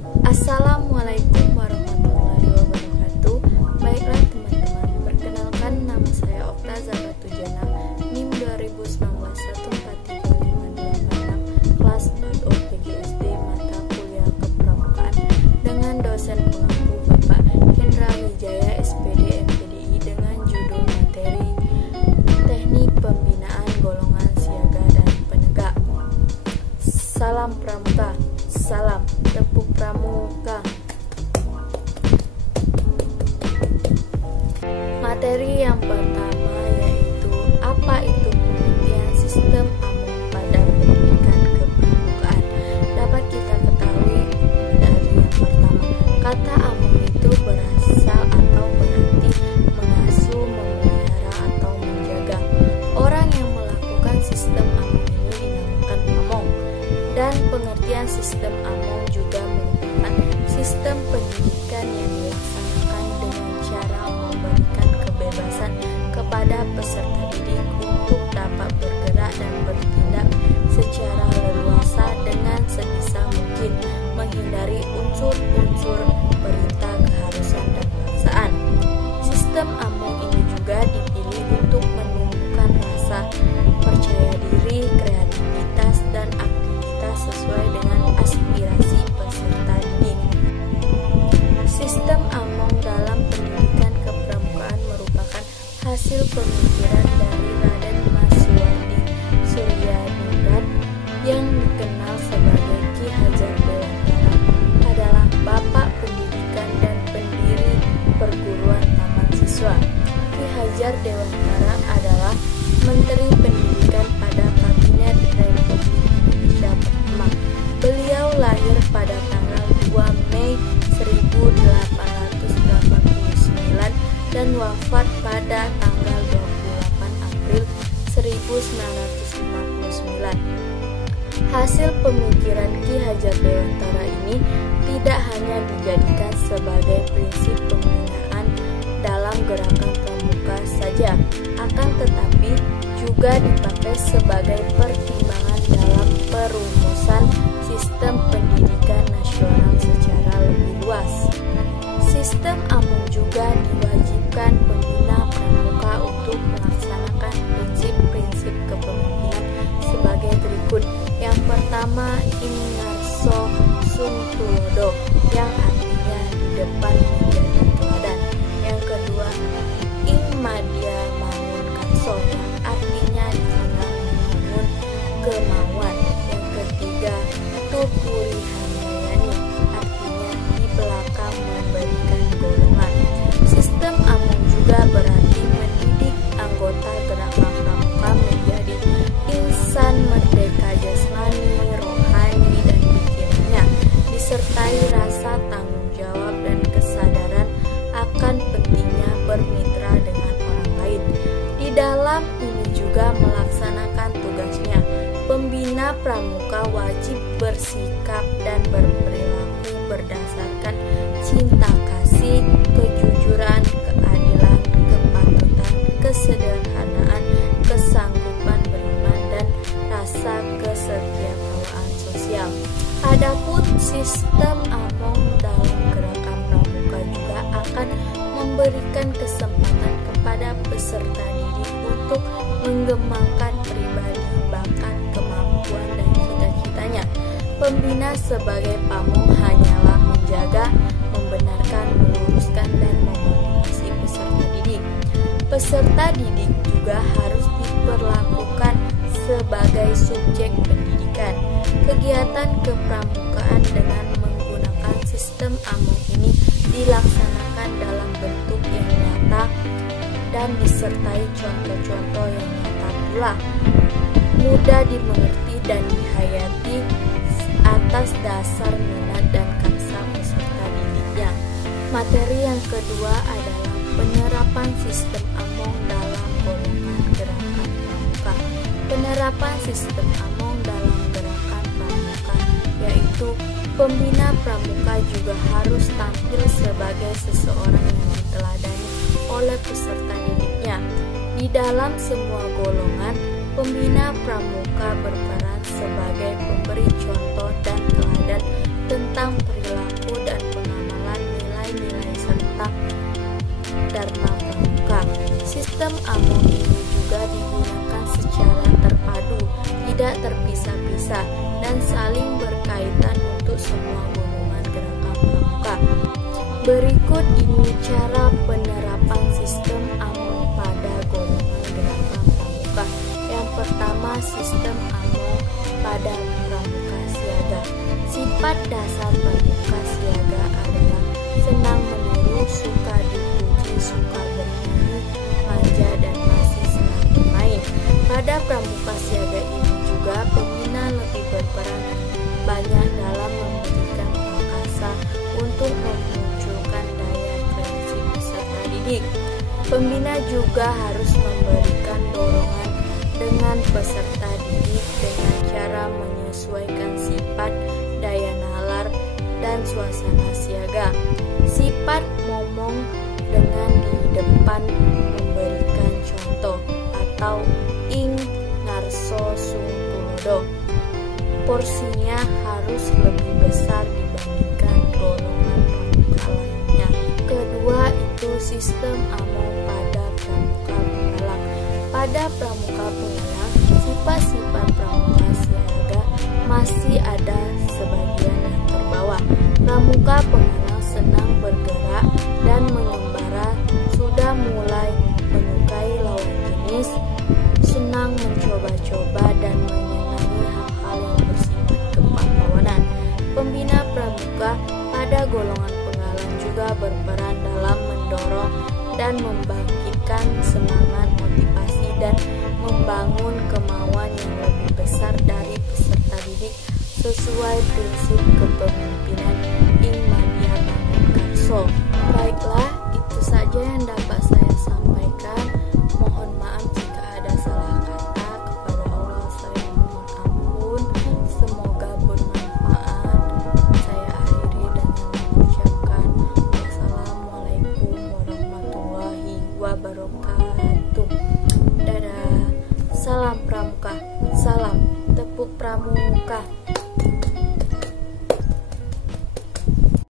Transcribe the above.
Assalamualaikum warahmatullahi wabarakatuh. Baiklah teman-teman, perkenalkan nama saya Okta Zahra Tujana, NIM 2019143556, kelas 4 OPG SD, mata kuliah kepramukaan, dengan dosen pengampu Bapak Hendra Wijaya SPD MPDI, dengan judul materi Teknik Pembinaan Golongan Siaga dan Penegak. Salam Pramuka, salam tepuk pramuka. Materi yang pertama yaitu apa itu pengertian sistem AMONG pada pendidikan kepramukaan. Dapat kita ketahui dari yang pertama, kata AMONG itu berasal atau berarti mengasuh, memelihara atau menjaga. Orang yang melakukan sistem AMONG ini dinamakan AMONG. Dan pengertian sistem AMONG juga merupakan sistem pendidikan yang dilaksanakan dengan cara memberikan kebebasan kepada peserta didik untuk dapat bergerak dan bertindak secara leluasa dengan sebisa mungkin, menghindari unsur-unsur perintah, keharusan, dan paksaan. Sistem AMONG ini juga dipilih untuk menumbuhkan rasa percaya diri, kreativitas, dan aktivitas sesuai dengan aspirasi peserta didik. Sistem AMONG dalam pendidikan kepramukaan merupakan hasil pemikiran dari Raden Mas Suwardi Suryadiningrat yang dikenal sebagai Ki Hajar Dewantara, adalah Bapak Pendidikan dan pendiri Perguruan Taman Siswa. Ki Hajar Dewantara adalah Menteri Pendidikan pada Kabinet Republik Indonesia pertama. Beliau lahir pada tanggal 2 Mei 1889 dan wafat pada tanggal 28 April 1959. Hasil pemikiran Ki Hajar Dewantara ini tidak hanya dijadikan sebagai prinsip pembinaan dalam gerakan pramuka saja, akan tetapi juga dipakai sebagai pertimbangan dalam perumusan sistem pendidikan nasional secara lebih luas. Sistem AMONG juga diwajibkan pembina pramuka untuk melaksanakan prinsip-prinsip kepemimpinan sebagai berikut. Yang pertama, Ingarso Suntulodo, yang artinya di depan menjadi teladan. Yang kedua, Ing Madya Mangun Karso, yang artinya di tengah membangun kemauan. Yang ketiga, Tupuri Handayani, artinya di belakang memberikan golongan. Sistem AMONG juga berarti mendidik anggota gerakan pramuka menjadi insan merdeka jasmani, rohani, dan pikirannya, disertai rasa tanggung jawab dan kesadaran akan pentingnya bermitra dengan orang lain. Di dalam ini juga melaksanakan tugasnya, pembina pramuka wajib bersikap dan berperilaku berdasarkan cinta kasih, kejujuran, keadilan, kepatutan, kesederhanaan, kesanggupan beriman, dan rasa kesetiakawanan sosial. Adapun sistem AMONG dalam gerakan pramuka juga akan memberikan kesempatan kepada peserta didik untuk mengembangkan pribadi, bakat, kemampuan, dan cita-citanya. Pembina sebagai pamong hanyalah menjaga, membenarkan, meluruskan, dan memotivasi peserta didik. Peserta didik juga harus diperlakukan sebagai subjek pendidikan. Kegiatan kepramukaan dengan menggunakan sistem AMONG ini dilaksanakan dalam bentuk yang nyata dan disertai contoh-contoh yang nyata pula, mudah dimengerti dan dihayati atas dasar minat dan karsa peserta didiknya. Materi yang kedua adalah penerapan sistem AMONG dalam golongan gerakan pramuka. Penerapan sistem AMONG dalam gerakan pramuka yaitu pembina pramuka juga harus tampil sebagai seseorang yang diteladani oleh peserta didiknya. Di dalam semua golongan, pembina pramuka berperan sebagai pemberi contoh dan teladan tentang perilaku Sistem Among ini juga digunakan secara terpadu, tidak terpisah-pisah, dan saling berkaitan untuk semua golongan gerakan pramuka. Berikut ini cara penerapan sistem Among pada golongan gerakan pramuka. Yang pertama, sistem Among pada pramuka siaga. Sifat dasar pramuka siaga adalah senang meniru, suka dipuji, suka bernyanyi, manja, dan masih senang bermain. Pada pramuka siaga ini juga pembina lebih berperan banyak dalam memberikan prakasa untuk memunculkan daya kreasi peserta didik. Pembina juga harus memberikan dorongan dengan peserta didik dengan cara menyesuaikan sifat, daya nalar, dan suasana siaga. Sifat momong dengan di depan memberikan contoh atau ing ngarso sung tulodo. Porsinya harus lebih besar dibandingkan golongan pramuka lainnya. Kedua itu sistem Among pada pramuka penggalang. Pada pramuka penggalang, sifat-sifat pramuka siaga masih ada sebagian yang terbawa. Pramuka penggalang senang bergerak dan mengembara, sudah mulai menyukai lawan jenis, senang mencoba-coba dan menyenangi hal-hal yang bersifat kepahlawanan. Pembina pramuka pada golongan penggalang juga berperan dalam mendorong dan membangkitkan semangat, motivasi, dan membangun kemauan yang lebih besar dari peserta didik sesuai prinsip kepemimpinan Ing Madya Bangun Karso. Baiklah, itu saja yang dapat saya sampaikan. Mohon maaf jika ada salah kata. Kepada Allah saya mohon ampun. Semoga bermanfaat. Saya akhiri dengan mengucapkan wassalamualaikum warahmatullahi wabarakatuh. Dadah. Salam pramuka. Salam tepuk pramuka.